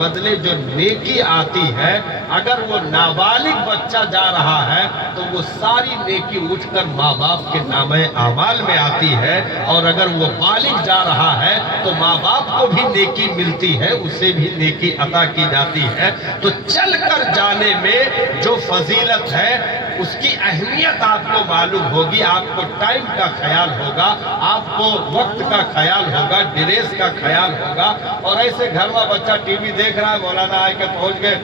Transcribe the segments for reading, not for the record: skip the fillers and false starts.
بدلے جو نیکی آتی ہے، اگر وہ نابالغ بچہ جا رہا ہے تو وہ ساری نیکی اٹھ کر ماں باپ کے نامہ اعمال میں آتی ہے، اور اگر وہ بالغ جا رہا ہے تو ماں باپ کو بھی نیکی ملتی ہے، اسے بھی نیکی عطا کی جاتی ہے۔ تو چل کر جانے میں جو فضیلت ہے اس کی اہمیت آپ کو معلوم ہوگی، آپ کو ٹائم کا خیال ہوگا، آپ کو وقت کا خیال ہوگا، ڈریس کا خیال ہوگا۔ اور ایسے گھر میں بچہ ٹی وی دیکھ رہا ہے، مولانا آئے کے پہنچ گئے،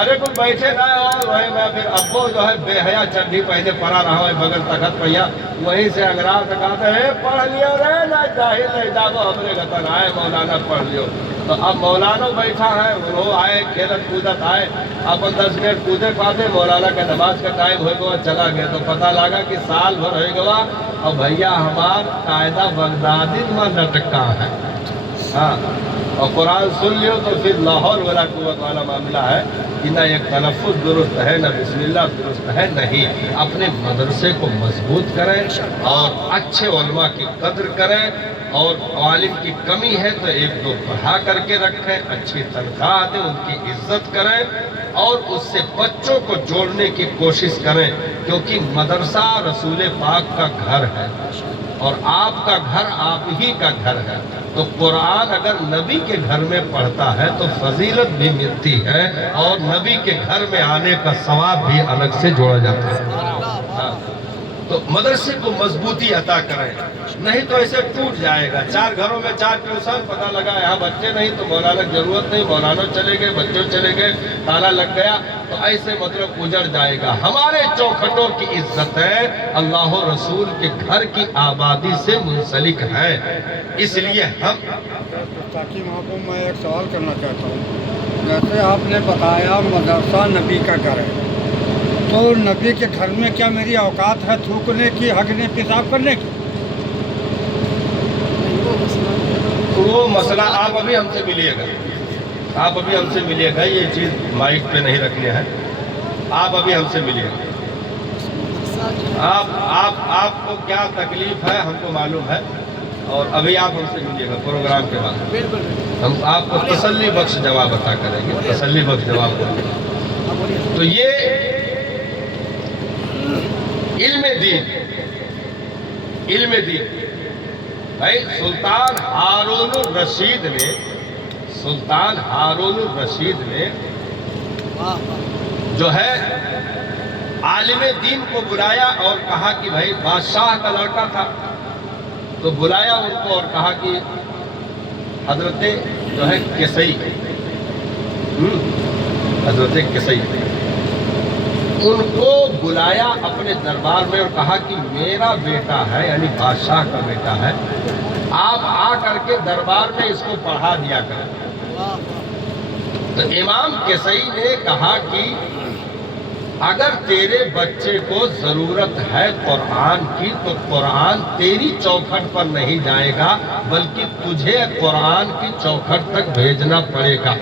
ارے کچھ بیٹھے نہ اور وہیں میں پھر ابو جو ہے بے حیا چڈی پہنے پڑا رہا ہے بغل تخت پہیا، وہیں سے انگرا سے کہتا ہے پڑھ لیو رے نہ جاہل نہیں جاگو ہمرے گتن آئے مولانا پڑھ لیو۔ تو اب مولانا بیٹھا ہے، وہ آئے کھیلت کودت آئے، اپن 10 منٹ کودے پاتے، مولانا کے نماز کا ٹائم ہوئے گا چلا گیا، تو پتہ لگا کہ سال بھر ہوئے گا اور بھیا ہمار قاعدہ بغدادی میں لٹکا ہے۔ ہاں، اور قرآن سن لیو تو پھر لاہور ولا قوت والا معاملہ ہے کہ نہ ایک تلفظ درست ہے نہ بسم اللہ درست ہے، نہیں۔ اپنے مدرسے کو مضبوط کریں اور اچھے علماء کی قدر کریں، اور عالم کی کمی ہے تو ایک دو پڑھا کر کے رکھیں، اچھی تنخواہ دیں، ان کی عزت کریں، اور اس سے بچوں کو جوڑنے کی کوشش کریں، کیونکہ مدرسہ رسول پاک کا گھر ہے اور آپ کا گھر آپ ہی کا گھر ہے۔ تو قرآن اگر نبی کے گھر میں پڑھتا ہے تو فضیلت بھی ملتی ہے، اور نبی کے گھر میں آنے کا ثواب بھی الگ سے جوڑا جاتا ہے۔ تو مدرسے کو مضبوطی عطا کریں، نہیں تو ایسے ٹوٹ جائے گا۔ 4 گھروں میں 4 ٹیوشن، پتہ لگا یہاں بچے نہیں تو مولانا کی ضرورت نہیں، مولانا چلے گئے، بچے چلے گئے، تالا لگ گیا، تو ایسے مطلب اجڑ جائے گا۔ ہمارے چوکھٹوں کی عزت ہے، اللہ و رسول کے گھر کی آبادی سے منسلک ہے، اس لیے ہم تاکہ وہاں میں ایک سوال کرنا چاہتا ہوں۔ جیسے آپ نے بتایا مدرسہ نبی کا گھر ہے، تو نبی کے گھر میں کیا میری اوقات ہے تھوکنے کی، ہگنے پیشاب کرنے کی؟ وہ مسئلہ آپ ابھی ہم سے ملیے گا، آپ ابھی ہم سے ملیے گا، یہ چیز مائک پہ نہیں رکھنے ہے، آپ ابھی ہم سے ملیے گا۔ آپ کو کیا تکلیف ہے ہم کو معلوم ہے، اور ابھی آپ ہم سے ملیے گا پروگرام کے بعد، ہم آپ کو تسلی بخش جواب عطا کریں گے، تسلی بخش جواب دیں گے۔ تو یہ علم دین بھائی، سلطان ہارون الرشید نے جو ہے عالم دین کو بلایا اور کہا کہ بھائی بادشاہ کا لڑکا تھا، تو بلایا ان کو اور کہا کہ حضرت جو ہے حضرت کسئی ان کو بلایا اپنے دربار میں اور کہا کہ میرا بیٹا ہے، یعنی بادشاہ کا بیٹا ہے، آپ آ کر کے دربار میں اس کو پڑھا دیا کریں۔ تو امام کسئی نے کہا کہ اگر تیرے بچے کو ضرورت ہے قرآن کی تو قرآن تیری چوکھٹ پر نہیں جائے گا، بلکہ تجھے قرآن کی چوکھٹ تک بھیجنا پڑے گا۔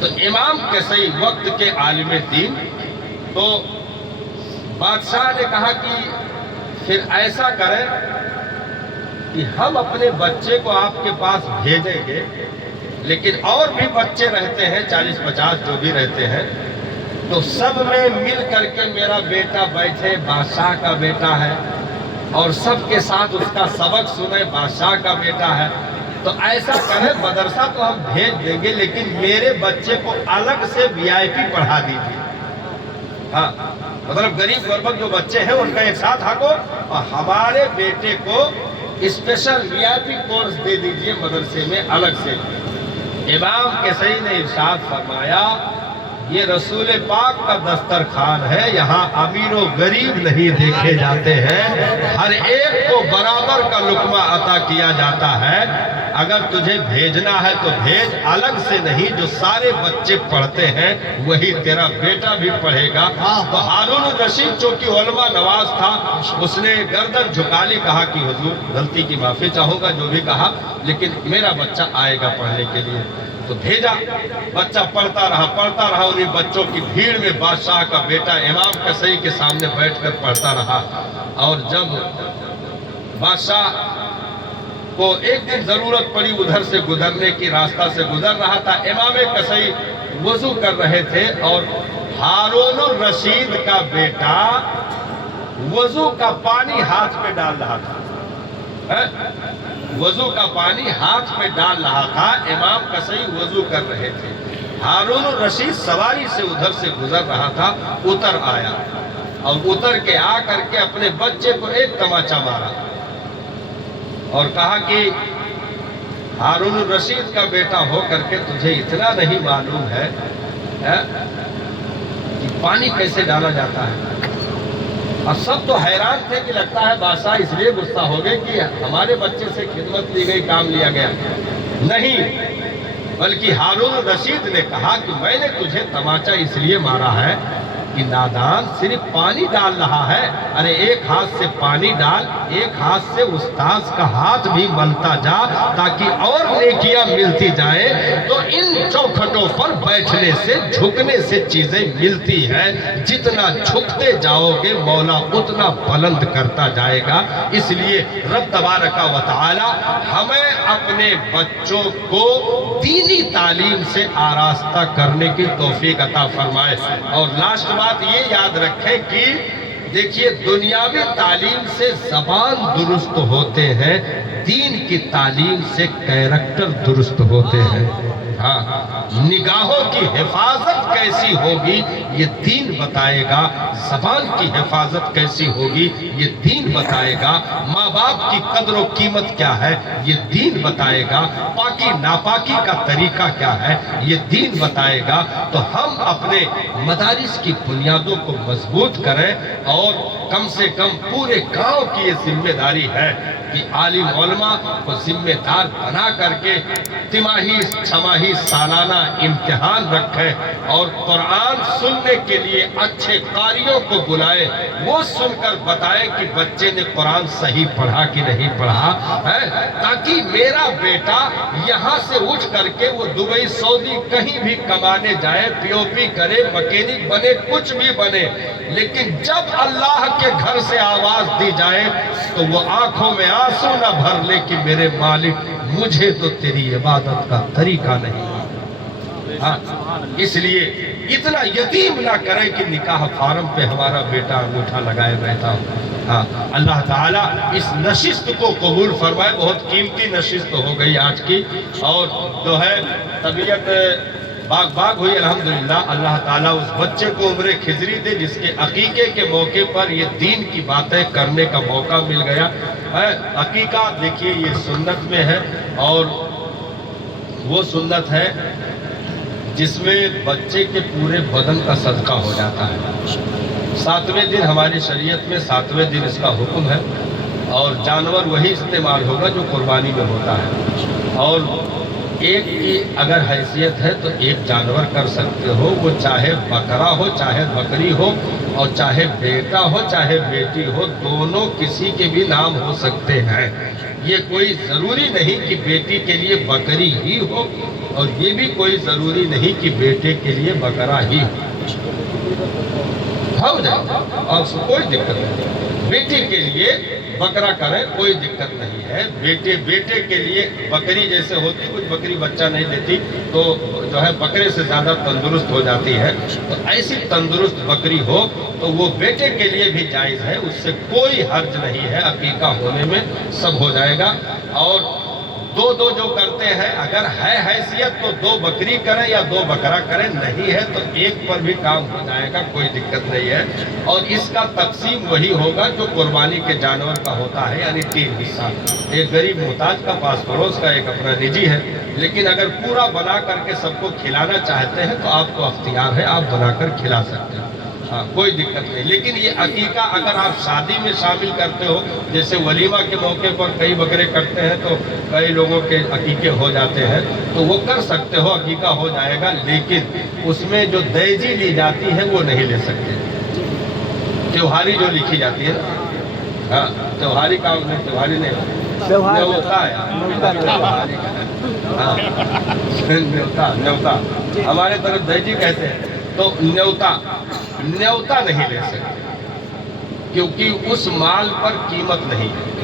تو امام کسئی وقت کے عالم دین، تو بادشاہ نے کہا کہ پھر ایسا کریں کہ ہم اپنے بچے کو آپ کے پاس بھیجیں گے، لیکن اور بھی بچے رہتے ہیں 40-50 جو بھی رہتے ہیں، تو سب میں مل کر کے میرا بیٹا بیٹھے، بادشاہ کا بیٹا ہے، اور سب کے ساتھ اس کا سبق سنے، بادشاہ کا بیٹا ہے۔ تو ایسا کریں، مدرسہ تو ہم بھیج دیں گے لیکن میرے بچے کو الگ سے VIP پڑھا دیجیے۔ ہاں، مطلب غریب غربت جو بچے ہیں ان کا ایک ساتھ ہاکو، اور ہمارے بیٹے کو اسپیشل VIP کورس دے دیجئے مدرسے میں الگ سے۔ امام کسئی نے ارشاد فرمایا، یہ رسول پاک کا دسترخوان ہے، یہاں امیر و غریب نہیں دیکھے جاتے ہیں، ہر ایک کو برابر کا لقمہ عطا کیا جاتا ہے۔ اگر تجھے بھیجنا ہے تو بھیج، الگ سے نہیں، جو سارے بچے پڑھتے ہیں وہی تیرا بیٹا بھی پڑھے گا۔ تو ہارون الرشید جو کہ علماء نواز تھا، اس نے گردن جھکا لی، کہا کہ حضور غلطی کی معافی چاہوں گا جو بھی کہا، لیکن میرا بچہ آئے گا پڑھنے کے لیے۔ تو بھیجا، بچہ پڑھتا رہا، انہیں بچوں کی بھیڑ میں بادشاہ کا بیٹا امام کسئی کے سامنے بیٹھ کر پڑھتا رہا، اور جب بادشاہ کو ایک دن ضرورت پڑی ادھر سے گزرنے کی، راستہ سے گزر رہا تھا، امام قصی وضو کر رہے تھے اور ہارون الرشید کا بیٹا وضو کا پانی ہاتھ پہ ڈال رہا تھا، وضو کا پانی ہاتھ پہ ڈال رہا تھا، امام قصی وضو کر رہے تھے، ہارون الرشید سواری سے ادھر سے گزر رہا تھا، اتر آیا اور اتر کے آ کر کے اپنے بچے کو ایک تماچا مارا اور کہا کہ ہارون الرشید کا بیٹا ہو کر کے تجھے اتنا نہیں معلوم ہے کہ پانی کیسے ڈالا جاتا ہے؟ اور سب تو حیران تھے کہ لگتا ہے بادشاہ اس لیے غصہ ہو گئے کہ ہمارے بچے سے خدمت لی گئی، کام لیا گیا، نہیں، بلکہ ہارون الرشید نے کہا کہ میں نے تجھے تماچا اس لیے مارا ہے کہ نادان صرف پانی ڈال رہا ہے، ارے ایک ہاتھ سے پانی ڈال، ایک ہاتھ سے استاذ کا ہاتھ بھی ملتا جا تاکہ اور نیکیاں ملتی جائیں، تو ان چوکھٹوں پر بیٹھنے سے جھکنے سے چیزیں ملتی ہیں، جتنا جھکتے جاؤ گے مولا اتنا بلند کرتا جائے گا۔ اس لیے رب تبارک و تعالی ہمیں اپنے بچوں کو دینی تعلیم سے آراستہ کرنے کی توفیق عطا فرمائے۔ اور لاسٹ بات یہ یاد رکھیں کہ دیکھیے دنیاوی تعلیم سے زبان درست ہوتے ہیں، دین کی تعلیم سے کیریکٹر درست ہوتے ہیں۔ ہاں، نگاہوں کی حفاظت کیسی ہوگی یہ دین بتائے گا، زبان کی حفاظت کیسی ہوگی یہ دین بتائے گا، ماں باپ کی قدر و قیمت کیا ہے یہ دین بتائے گا، پاکی ناپاکی کا طریقہ کیا ہے یہ دین بتائے گا۔ تو ہم اپنے مدارس کی بنیادوں کو مضبوط کریں اور کم سے کم پورے گاؤں کی یہ ذمہ داری ہے کہ عالم علماء کو ذمہ دار بنا کر کے تماہی چھماہی سالانہ امتحان رکھیں اور قرآن سننے کے لیے اچھے قاریوں کو بلائیں، وہ سن کر بتائیں کہ بچے نے قرآن صحیح پڑھا کہ نہیں پڑھا ہے، تاکہ میرا بیٹا یہاں سے اٹھ کر کے وہ دبئی سعودی کہیں بھی کمانے جائے، پی او پی کرے، مکینک بنے، کچھ بھی بنے، لیکن جب اللہ کے گھر سے آواز دی جائے تو وہ آنکھوں میں آنسو نہ بھر لے کہ میرے مالک مجھے تو تیری عبادت کا طریقہ نہیں۔ ہاں، اس لیے اتنا یتیم نہ کریں کہ نکاح فارم پہ ہمارا بیٹا انگوٹھا لگائے بیٹھا ہو۔ ہاں، اللہ تعالیٰ اس نشست کو قبول فرمائے، بہت قیمتی نشست ہو گئی آج کی، اور جو ہے طبیعت باغ ہوئی الحمدللہ۔ اللہ تعالیٰ اس بچے کو عمر خضری دے جس کے عقیقے کے موقع پر یہ دین کی باتیں کرنے کا موقع مل گیا ہے۔ عقیقہ دیکھیے یہ سنت میں ہے، اور وہ سنت ہے جس میں بچے کے پورے بدن کا صدقہ ہو جاتا ہے۔ 7ویں دن ہماری شریعت میں 7ویں دن اس کا حکم ہے، اور جانور وہی استعمال ہوگا جو قربانی میں ہوتا ہے، اور ایک کی اگر حیثیت ہے تو ایک جانور کر سکتے ہو، وہ چاہے بکرا ہو چاہے بکری ہو، اور چاہے بیٹا ہو چاہے بیٹی ہو، دونوں کسی کے بھی نام ہو سکتے ہیں۔ یہ کوئی ضروری نہیں کہ بیٹی کے لیے بکری ہی ہو، اور یہ بھی کوئی ضروری نہیں کہ بیٹے کے لیے بکرا ہی ہو جائے، اور کوئی دقت نہیں۔ بیٹی کے لیے بکرا کرے کوئی دقت نہیں ہے، بیٹے کے لیے بکری جیسے ہوتی، کچھ بکری بچہ نہیں دیتی تو جو ہے بکرے سے زیادہ تندرست ہو جاتی ہے، تو ایسی تندرست بکری ہو تو وہ بیٹے کے لیے بھی جائز ہے، اس سے کوئی حرج نہیں ہے، عقیقہ ہونے میں سب ہو جائے گا۔ اور دو جو کرتے ہیں اگر ہے حیثیت تو 2 بکری کریں یا 2 بکرا کریں، نہیں ہے تو ایک پر بھی کام ہو جائے گا، کوئی دقت نہیں ہے۔ اور اس کا تقسیم وہی ہوگا جو قربانی کے جانور کا ہوتا ہے، یعنی 3 حصہ، ایک غریب محتاج کا، پاس پڑوس کا، ایک اپنا نجی ہے۔ لیکن اگر پورا بنا کر کے سب کو کھلانا چاہتے ہیں تو آپ کو اختیار ہے، آپ بنا کر کھلا سکتے ہیں، ہاں کوئی دقت نہیں۔ لیکن یہ عقیقہ اگر آپ شادی میں شامل کرتے ہو، جیسے ولیمہ کے موقع پر کئی بکرے کرتے ہیں تو کئی لوگوں کے عقیقے ہو جاتے ہیں، تو وہ کر سکتے ہو، عقیقہ ہو جائے گا، لیکن اس میں جو دیجی لی جاتی ہے وہ نہیں لے سکتے۔ تیوہاری جو لکھی جاتی ہے نا، ہاں تیوہاری کام نہیں، تیوہاری نہیں ہوتا ہے، نیوتا ہمارے طرف دیجی کہتے ہیں، تو نیوتا نہیں لے سکتے، کیونکہ اس مال پر قیمت نہیں ہے۔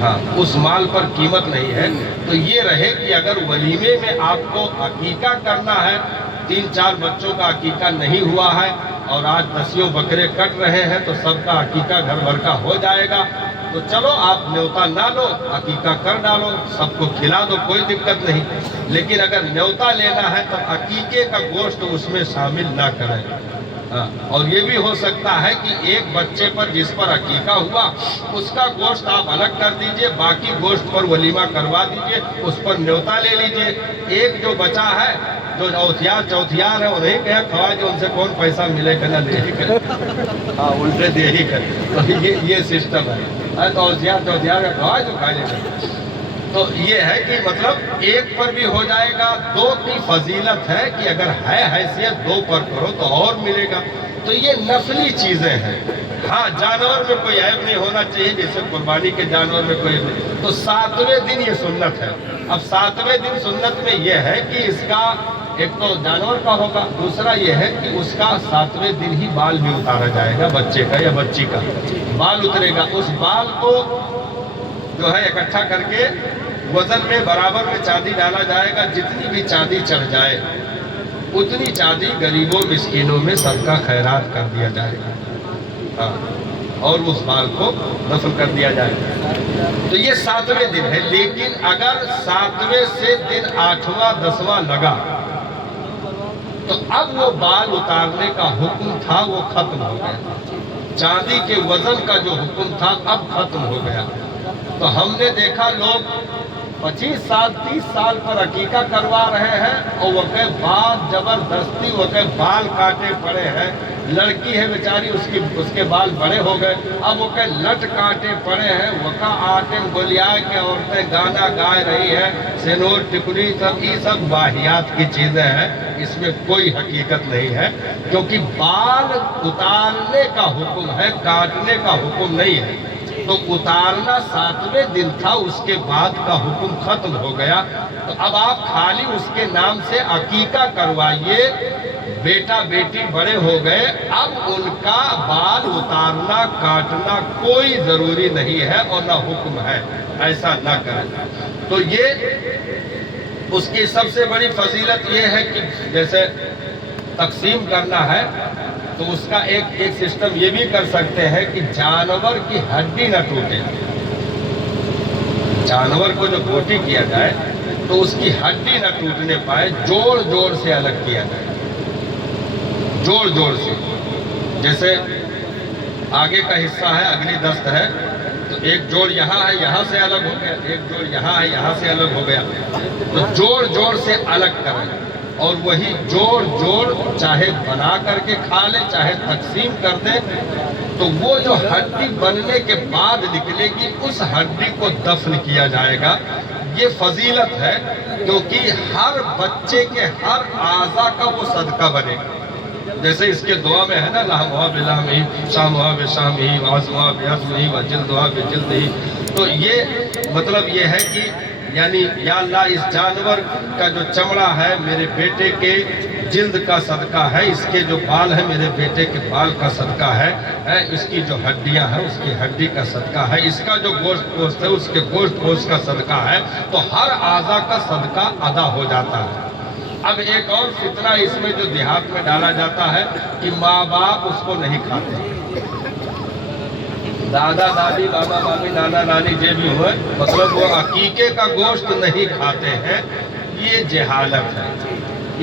ہاں اس مال پر قیمت نہیں ہے. تو یہ رہے کہ اگر ولیمے میں آپ کو عقیقہ کرنا ہے، 3-4 بچوں کا عقیقہ نہیں ہوا ہے اور آج 10 بکرے کٹ رہے ہیں تو سب کا عقیقہ گھر بھر کا ہو جائے گا، تو چلو آپ نیوتا نہ لو، عقیقہ کر ڈالو، سب کو کھلا دو، کوئی دقت نہیں. لیکن اگر نیوتا لینا ہے تو عقیقے کا گوشت اس میں شامل نہ کریں. اور یہ بھی ہو سکتا ہے کہ ایک بچے پر جس پر عقیقہ ہوا اس کا گوشت آپ الگ کر دیجئے، باقی گوشت پر ولیمہ کروا دیجئے، اس پر نیوتا لے لیجئے. ایک جو بچا ہے جو چوتھیار ہے وہ نہیں کہا کھوا جو ان سے کون پیسہ ملے گا نہ دے ہی کر، ہاں الٹے دے ہی کر. تو یہ سسٹم ہے، تو چوتھیار کا کھوا جو کھا لے گا. تو یہ ہے کہ مطلب ایک پر بھی ہو جائے گا. 2 کی فضیلت ہے کہ اگر ہے حیثیت 2 پر کرو تو اور ملے گا. تو یہ نفلی چیزیں ہیں. ہاں جانور میں کوئی عیب نہیں ہونا چاہیے، جیسے قربانی کے جانور میں کوئی نہیں. تو 7ویں دن یہ سنت ہے. اب 7ویں دن سنت میں یہ ہے کہ اس کا ایک تو جانور کا ہوگا، دوسرا یہ ہے کہ اس کا 7ویں دن ہی بال بھی اتارا جائے گا، بچے کا یا بچی کا بال اترے گا. اس بال کو جو ہے اکٹھا کر کے وزن میں برابر میں چاندی ڈالا جائے گا. جتنی بھی چاندی چڑھ جائے اتنی چاندی غریبوں مسکینوں میں صدقہ خیرات کر دیا جائے گا. ہاں اور اس بال کو دفن کر دیا جائے گا. تو یہ 7ویں دن ہے. لیکن اگر 7ویں سے دن 8واں 10واں لگا تو اب وہ بال اتارنے کا حکم تھا وہ ختم ہو گیا. چاندی کے وزن کا جو حکم تھا اب ختم ہو گیا. تو ہم نے دیکھا لوگ 25 سال 30 سال پر عقیقہ کروا رہے ہیں اور وہ کہ بات زبردستی وہ کہ بال کاٹے پڑے ہیں. لڑکی ہے بیچاری اس کے بال بڑے ہو گئے، اب وہ کہ لٹ کاٹے پڑے ہیں. وکا آٹم گولیا کے عورتیں گانا گائے رہی ہیں، سینور ٹکڑی سب یہ سب واہیات کی چیزیں ہیں. اس میں کوئی حقیقت نہیں ہے، کیونکہ بال اتارنے کا حکم ہے، کاٹنے کا حکم نہیں ہے. تو اتارنا 7ویں دن تھا، اس کے بعد کا حکم ختم ہو گیا. تو اب آپ خالی اس کے نام سے عقیقہ کروائیے. بیٹا بیٹی بڑے ہو گئے، اب ان کا بال اتارنا کاٹنا کوئی ضروری نہیں ہے اور نہ حکم ہے، ایسا نہ کریں. تو یہ اس کی سب سے بڑی فضیلت یہ ہے کہ جیسے تقسیم کرنا ہے تو اس کا ایک سسٹم یہ بھی کر سکتے ہیں کہ جانور کی ہڈی نہ ٹوٹے. جانور کو جو گوٹی کیا جائے تو اس کی ہڈی نہ ٹوٹنے پائے، جوڑ جوڑ سے الگ کیا جائے، جوڑ جوڑ سے. جیسے آگے کا حصہ ہے، اگلی دست ہے، تو ایک جوڑ یہاں ہے، یہاں سے الگ ہو گیا، ایک جوڑ یہاں ہے، یہاں سے الگ ہو گیا. تو جوڑ جوڑ سے الگ کریں اور وہی جوڑ جوڑ چاہے بنا کر کے کھا لیں چاہے تقسیم کر دیں. تو وہ جو ہڈی بننے کے بعد نکلے گی اس ہڈی کو دفن کیا جائے گا. یہ فضیلت ہے کیونکہ ہر بچے کے ہر اعضا کا وہ صدقہ بنے گا. جیسے اس کے دعا میں ہے نا لحمھا بلحمہ شامھا بشامہ وعظمھا بعظمہ وجلدھا بجلدہ. تو یہ مطلب یہ ہے کہ یعنی یا اللہ اس جانور کا جو چمڑا ہے میرے بیٹے کے جلد کا صدقہ ہے، اس کے جو بال ہے میرے بیٹے کے بال کا صدقہ ہے، اس کی جو ہڈیاں ہیں اس کی ہڈی کا صدقہ ہے، اس کا جو گوشت ہے اس کے گوشت کا صدقہ ہے. تو ہر اعضا کا صدقہ ادا ہو جاتا ہے. اب ایک اور فتنہ اس میں جو دیہات میں ڈالا جاتا ہے کہ ماں باپ اس کو نہیں کھاتے. دادا دادی بابا مامی نانا نانی جو بھی ہوئے مطلب وہ عقیقے کا گوشت نہیں کھاتے ہیں. یہ جہالت ہے،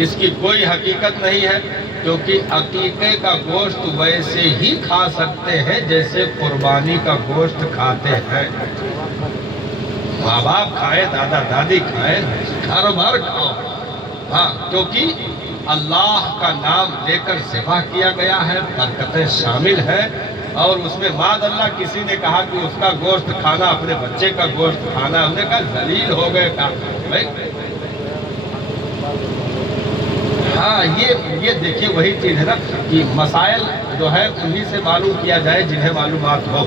اس کی کوئی حقیقت نہیں ہے، کیونکہ عقیقے کا گوشت ویسے ہی کھا سکتے ہیں جیسے قربانی کا گوشت کھاتے ہیں. ماں باپ کھائے، دادا دادی کھائے، گھر بھر کھاؤ. ہاں کیونکہ اللہ کا نام لے کر ذبح کیا گیا ہے، برکتیں شامل ہیں. اور اس میں معاذ اللہ کسی نے کہا کہ اس کا گوشت کھانا اپنے بچے کا گوشت کھانا، ہم نے کہا ذلیل ہو گئے بھائی. ہاں یہ دیکھیے وہی چیز ہے نا کہ مسائل جو ہے انہی سے معلوم کیا جائے جنہیں معلومات ہو.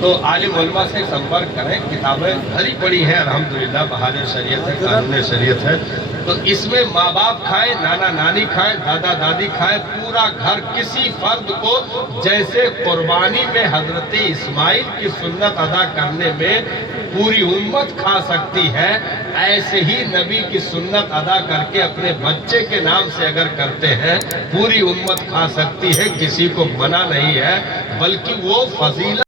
تو عالم علماء سے سمپرک کریں. کتابیں بھری پڑی ہیں الحمدللہ، بہار شریعت ہے، قانون شریعت ہے. تو اس میں ماں باپ کھائے، نانا نانی کھائے، دادا دادی کھائے، پورا گھر کسی فرد کو جیسے قربانی میں حضرت اسماعیل کی سنت ادا کرنے میں پوری امت کھا سکتی ہے، ایسے ہی نبی کی سنت ادا کر کے اپنے بچے کے نام سے اگر کرتے ہیں پوری امت کھا سکتی ہے، کسی کو منع نہیں ہے، بلکہ وہ فضیلت